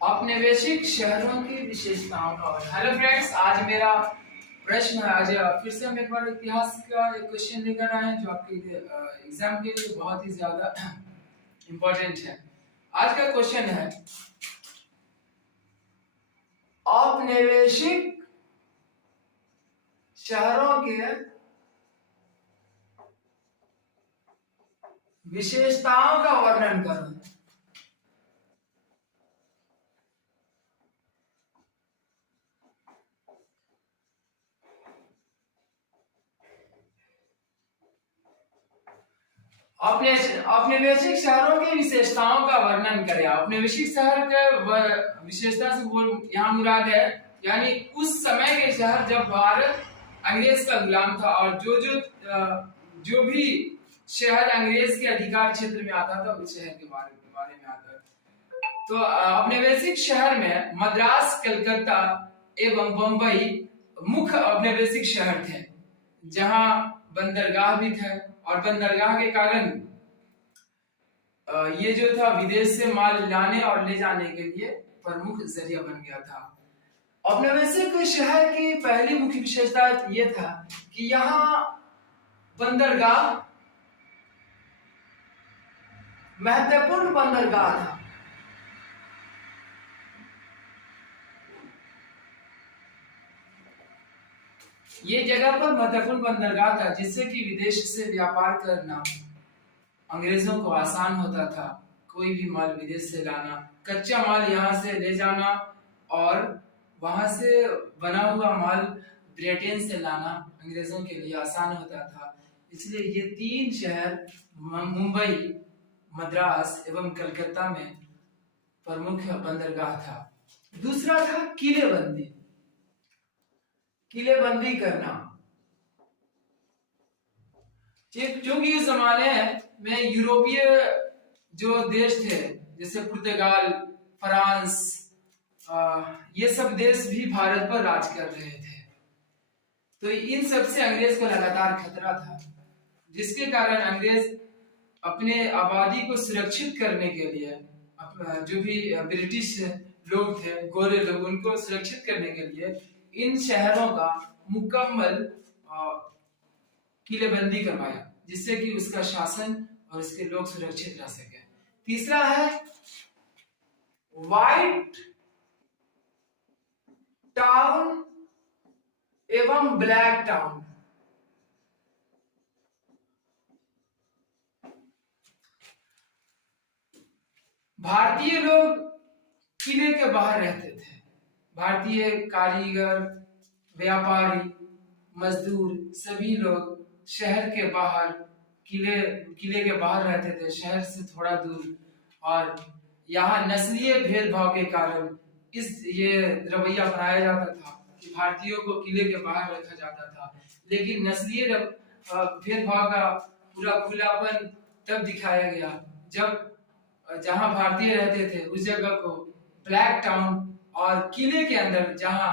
औपनिवेशिक शहरों की विशेषताओं का वर्णन। हेलो फ्रेंड्स, आज मेरा प्रश्न है। आज फिर से हम एक बार इतिहास का एक क्वेश्चन लेकर आए हैं जो आपके एग्जाम के लिए बहुत ही ज्यादा इम्पोर्टेंट है। आज का क्वेश्चन है औपनिवेशिक शहरों के विशेषताओं का वर्णन करो। औपनिवेशिक शहरों की विशेषताओं का वर्णन करें। औपनिवेशिक शहर के विशेषता से यहाँ मुराद है यानी उस समय के शहर जब भारत अंग्रेज का गुलाम था और जो भी शहर अंग्रेज के अधिकार क्षेत्र में आता था उस शहर के बारे में आता है। तो औपनिवेशिक शहर में मद्रास, कलकत्ता एवं बंबई मुख्य औपनिवेशिक शहर थे, जहां बंदरगाह भी थे और बंदरगाह के कारण ये जो था विदेश से माल लाने और ले जाने के लिए प्रमुख जरिया बन गया था। औपनिवेशिक शहर की पहली मुख्य विशेषता ये था कि यहाँ बंदरगाह महत्वपूर्ण बंदरगाह था। ये जगह पर महत्वपूर्ण बंदरगाह था जिससे कि विदेश से व्यापार करना अंग्रेजों को आसान होता था। कोई भी माल विदेश से लाना, कच्चा माल यहाँ से ले जाना और वहां से बना हुआ माल ब्रिटेन से लाना अंग्रेजों के लिए आसान होता था। इसलिए ये तीन शहर मुंबई, मद्रास एवं कलकत्ता में प्रमुख बंदरगाह था। दूसरा था किलेबंदी। किलेबंदी करना, क्योंकि उस जमाने में यूरोपीय जो देश थे जैसे पुर्तगाल, फ्रांस, ये सब देश भी भारत पर राज कर रहे थे। तो इन सब से अंग्रेज को लगातार खतरा था, जिसके कारण अंग्रेज अपने आबादी को सुरक्षित करने के लिए जो भी ब्रिटिश लोग थे, गोरे लोग, उनको सुरक्षित करने के लिए इन शहरों का मुकम्मल किलेबंदी करवाया, जिससे कि उसका शासन और उसके लोग सुरक्षित रह सके। तीसरा है व्हाइट टाउन एवं ब्लैक टाउन। भारतीय लोग किले के बाहर रहते थे। भारतीय कारीगर, व्यापारी, मजदूर सभी लोग शहर के बाहर किले के बाहर रहते थे, शहर से थोड़ा दूर। और यहाँ नस्लीय भेदभाव के कारण ये रवैया अपनाया जाता था कि भारतीयों को किले के बाहर रखा जाता था। लेकिन नस्लीय भेदभाव का पूरा खुलापन तब दिखाया गया जब जहां भारतीय रहते थे उस जगह को ब्लैक टाउन, और किले के अंदर जहां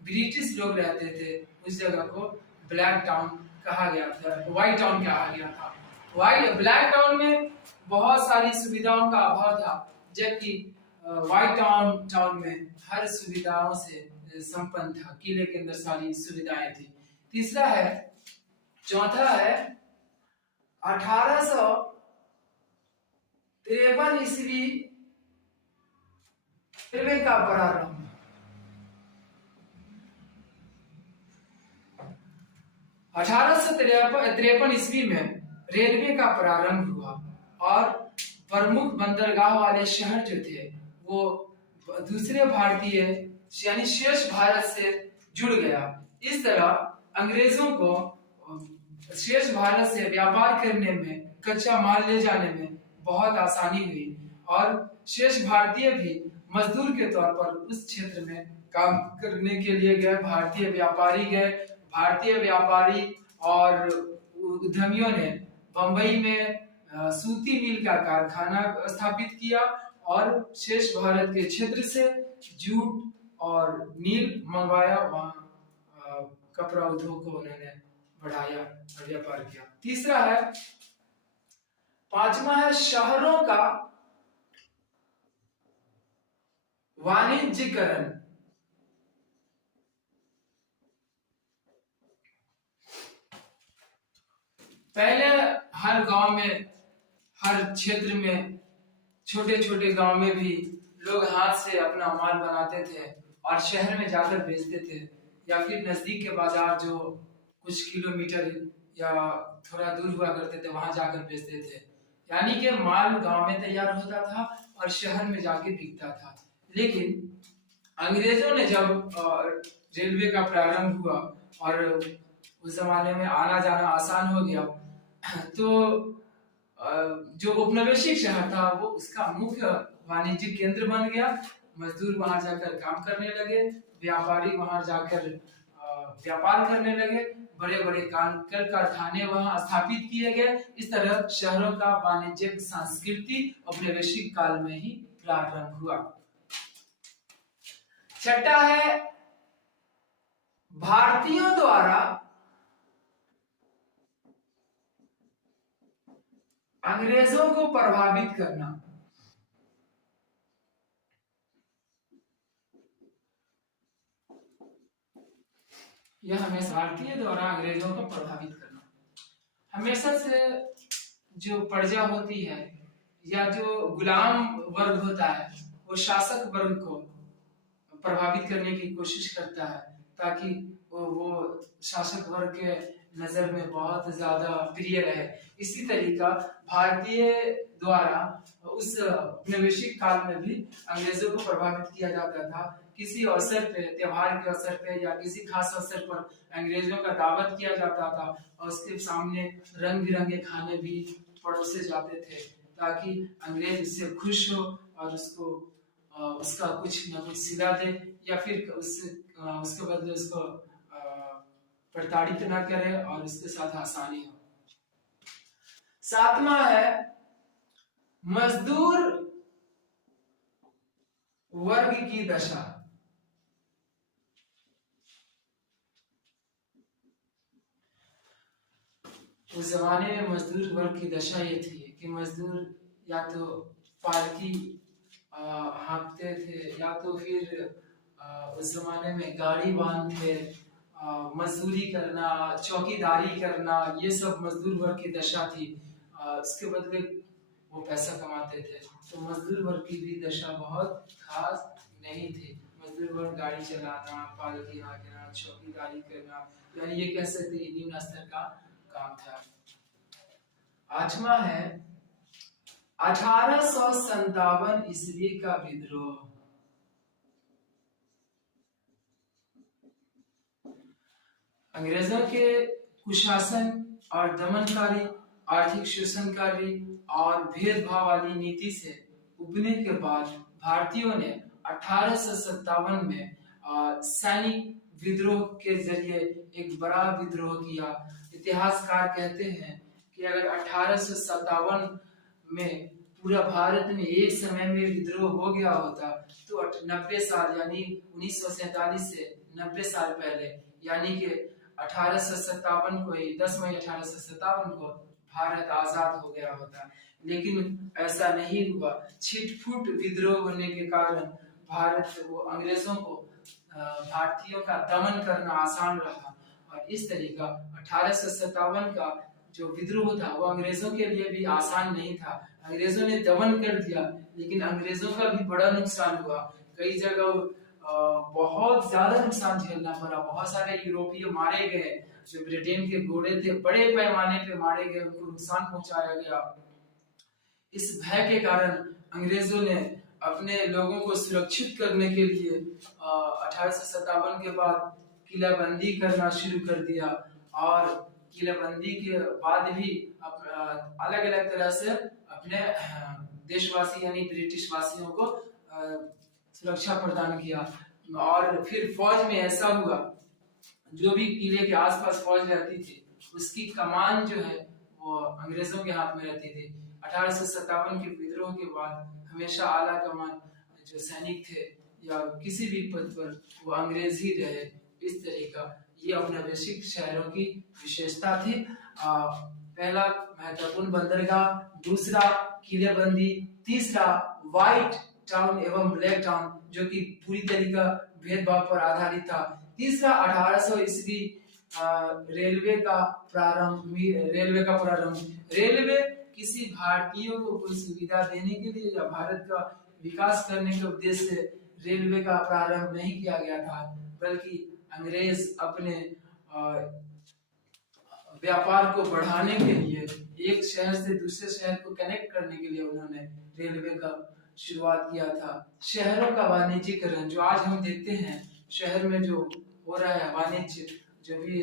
ब्रिटिश लोग रहते थे उस जगह को ब्लैक टाउन कहा गया था, व्हाइट टाउन कहा गया था। ब्लैक टाउन में बहुत सारी सुविधाओं का अभाव था, जबकि व्हाइट टाउन में हर सुविधाओं से संपन्न था। किले के अंदर सारी सुविधाएं थी। चौथा है 1853 ईस्वी रेलवे का प्रारंभ। 1853 ईस्वी में रेलवे का प्रारंभ हुआ और प्रमुख बंदरगाह वाले शहर जो थे वो दूसरे भारतीय यानी शेष भारत से जुड़ गया। इस तरह अंग्रेजों को शेष भारत से व्यापार करने में, कच्चा माल ले जाने में बहुत आसानी हुई और शेष भारतीय भी मजदूर के तौर पर उस क्षेत्र में काम करने के लिए गए। भारतीय व्यापारी और उद्यमियों ने बंबई में सूती मिल का कारखाना स्थापित किया और शेष भारत के क्षेत्र से जूट और नील मंगवाया। वहां कपड़ा उद्योग को उन्होंने बढ़ाया और व्यापार किया। पांचवा है शहरों का वाणिज्यकरण। पहले हर गांव में, हर क्षेत्र में, छोटे छोटे गांव में भी लोग हाथ से अपना माल बनाते थे और शहर में जाकर बेचते थे, या फिर नजदीक के बाजार जो कुछ किलोमीटर या थोड़ा दूर हुआ करते थे वहां जाकर बेचते थे। यानी कि माल गांव में तैयार होता था और शहर में जाके बिकता था। लेकिन अंग्रेजों ने जब रेलवे का प्रारंभ हुआ और उस जमाने में आना जाना आसान हो गया, तो जो उपनिवेशिक शहर था वो उसका मुख्य वाणिज्यिक केंद्र बन गया। मजदूर वहां जाकर काम करने लगे, व्यापारी वहां जाकर व्यापार करने लगे, बड़े बड़े कल कारखाने वहां स्थापित किए गए। इस तरह शहरों का वाणिज्यिक संस्कृति उपनिवेशिक काल में ही प्रारंभ हुआ। छठा है भारतीयों द्वारा अंग्रेजों को प्रभावित करना। यह हमेशा भारतीय द्वारा अंग्रेजों को प्रभावित करना, हमेशा से जो प्रजा होती है या जो गुलाम वर्ग होता है वो शासक वर्ग को प्रभावित करने की कोशिश करता है, ताकि वो शासक वर्ग के नजर में बहुत ज्यादा प्रिय रहे। इसी तरीका भारतीय द्वारा उस उपनिवेशिक काल में भी अंग्रेजों को प्रभावित किया जाता था। किसी अवसर पे, त्योहार के अवसर पे या किसी खास अवसर पर अंग्रेजों का दावत किया जाता था और उसके सामने रंग बिरंगे खाने भी परोसे जाते थे, ताकि अंग्रेज इससे खुश हो और उसका कुछ न कुछ सिला दे, या फिर उसके बदले उसको प्रताड़ित ना करे और उसके साथ आसानी हो। सातवां है मजदूर वर्ग की दशा। उस जमाने में मजदूर वर्ग की दशा ये थी कि मजदूर या तो पालकी हाँकते थे, या तो फिर उस जमाने में गाड़ी बांधते, मजदूरी करना, चौकीदारी करना, ये सब मजदूर वर्ग की दशा थी। उसके बदले वो पैसा कमाते थे। तो मजदूर वर्ग की भी दशा बहुत खास नहीं थी। मजदूर वर्ग गाड़ी चलाना, पालकी हाँकना, चौकीदारी करना, यानी ये कह सकते निम्न स्तर का काम था। आठवां है 1857 ईस्वी का विद्रोह। अंग्रेजों के कुशासन और दमनकारी, आर्थिक शोषणकारी और भेदभाव वाली नीति से उबरने के बाद भारतीयों ने 1857 में सैनिक विद्रोह के जरिए एक बड़ा विद्रोह किया। इतिहासकार कहते हैं कि अगर 1857 में पूरा भारत में एक समय में विद्रोह हो गया होता तो 90 साल यानी 1947 से 90 साल पहले, यानी कि 1857 को ही 10 मई 1857 को भारत आजाद हो गया होता। लेकिन ऐसा नहीं हुआ। छिटपुट विद्रोह होने के कारण भारत वो अंग्रेजों को भारतीयों का दमन करना आसान रहा, और इस तरीका 1857 का जो विद्रोह था वो अंग्रेजों के लिए भी आसान नहीं था। अंग्रेजों ने दमन कर दिया, लेकिन अंग्रेजों का भी बड़ा नुकसान हुआ। कई जगह बहुत ज्यादा नुकसान झेलना पड़ा। बहुत सारे यूरोपीय मारे गए, जो ब्रिटेन के घोड़े थे बड़े पैमाने पे मारे गए, उनको नुकसान पहुंचाया गया। इस भय के कारण अंग्रेजों ने अपने लोगों को सुरक्षित करने के लिए 1857 के बाद किलाबंदी करना शुरू कर दिया, और किलाबंदी के बाद भी अलग अलग तरह से अपने देशवासी यानी ब्रिटिश वासियों को सुरक्षा प्रदान किया। और फिर फौज में ऐसा हुआ, जो भी किले के आसपास फौज रहती थी उसकी कमान जो है वो अंग्रेजों के हाथ में रहती थी। 1857 के विद्रोह के बाद हमेशा आला कमान जो सैनिक थे या किसी भी पद पर वो अंग्रेज ही रहे। इस तरीका ये औपनिवेशिक शहरों की विशेषता थी। पहला महत्वपूर्ण बंदरगाह, दूसरा किलेबंदी, तीसरा व्हाइट टाउन एवं ब्लैक टाउन, जो कि पूरी तरीका भेदभाव पर आधारित था। तीसरा 1800 ईस्वी रेलवे का प्रारंभ। रेलवे किसी भारतीयों को कोई सुविधा देने के लिए या भारत का विकास करने के उद्देश्य से रेलवे का प्रारंभ नहीं किया गया था, बल्कि अंग्रेज अपने व्यापार को बढ़ाने के लिए, एक शहर से दूसरे शहर को कनेक्ट करने के लिए उन्होंने रेलवे का शुरुआत किया था। शहरों का वाणिज्यीकरण, जो आज हम देखते हैं शहर में जो हो रहा है वाणिज्य, जो भी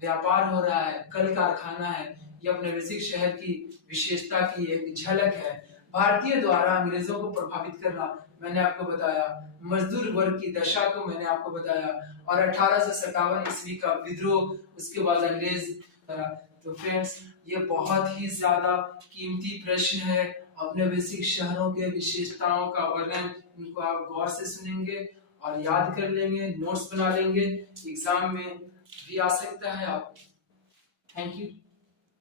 व्यापार हो रहा है, कल कारखाना है, ये अपने बेसिक शहर की विशेषता की एक झलक है। भारतीय द्वारा अंग्रेजों को प्रभावित करना मैंने आपको बताया, मजदूर वर्ग की दशा को मैंने आपको बताया, और 1857 ईस्वी का विद्रोह, उसके बाद अंग्रेज। तो फ्रेंड्स, ये बहुत ही ज्यादा कीमती प्रश्न है। अपने बेसिक शहरों के विशेषताओं का वर्णन, इनको आप गौर से सुनेंगे और याद कर लेंगे, नोट्स बना लेंगे, एग्जाम में भी आ सकता है। आप थैंक यू।